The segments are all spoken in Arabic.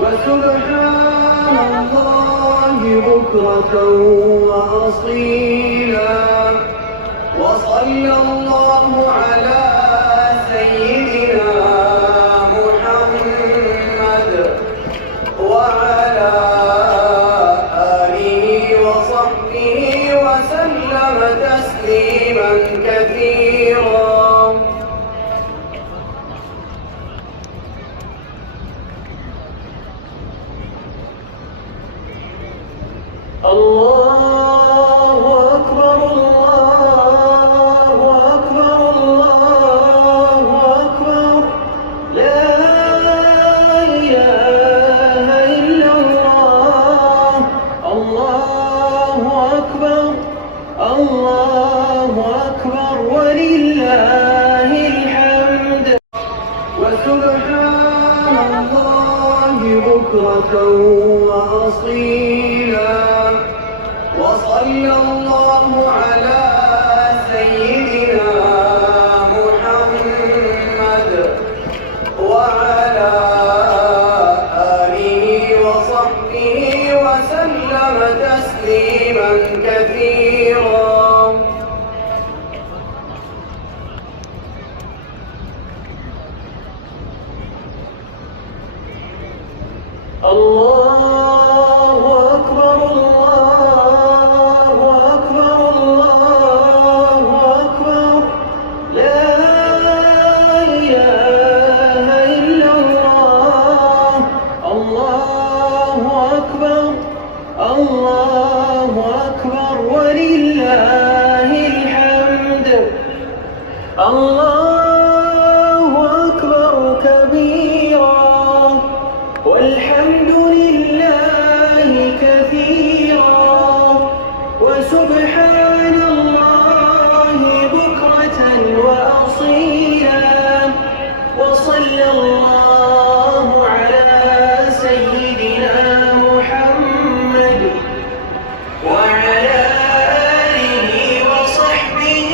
وسبحان الله بكرة وأصيلا. وصلى الله على سيدنا محمد وعلى آله وصحبه وسلم تسليما كثيرا. الله أكبر الله أكبر الله أكبر لا إله إلا الله. الله أكبر الله أكبر ولله الحمد. وسبحان الله بكرة وأصيلا. وصلى الله على سيدنا محمد وعلى آله وصحبه وسلم تسليما كثيرا. الله أكبر الله أكبر الله أكبر لا إله إلا الله. الله أكبر الله أكبر ولله الحمد. الله أكبر كبيرا والحمد لله كثيرا وسبحان الله بكرة وأصيلا. وصلى الله على سيدنا محمد وعلى آله وصحبه.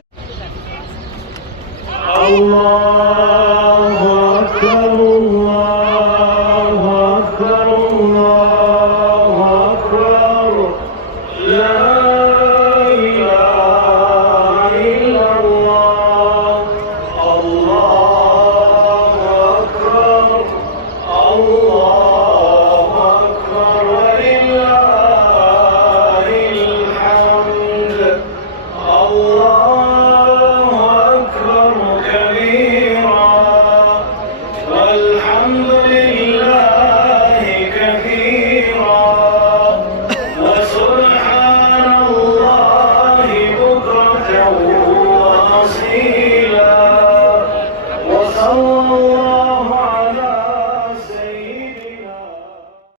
الله أكبر الله أكبر الله أكبر لا إله إلا الله. الله أكبر الله أكبر ولله الحمد. الله أكبر كبيرا والحمد لله كثيرا وسبحان الله بكرة وأصيلا. وصلى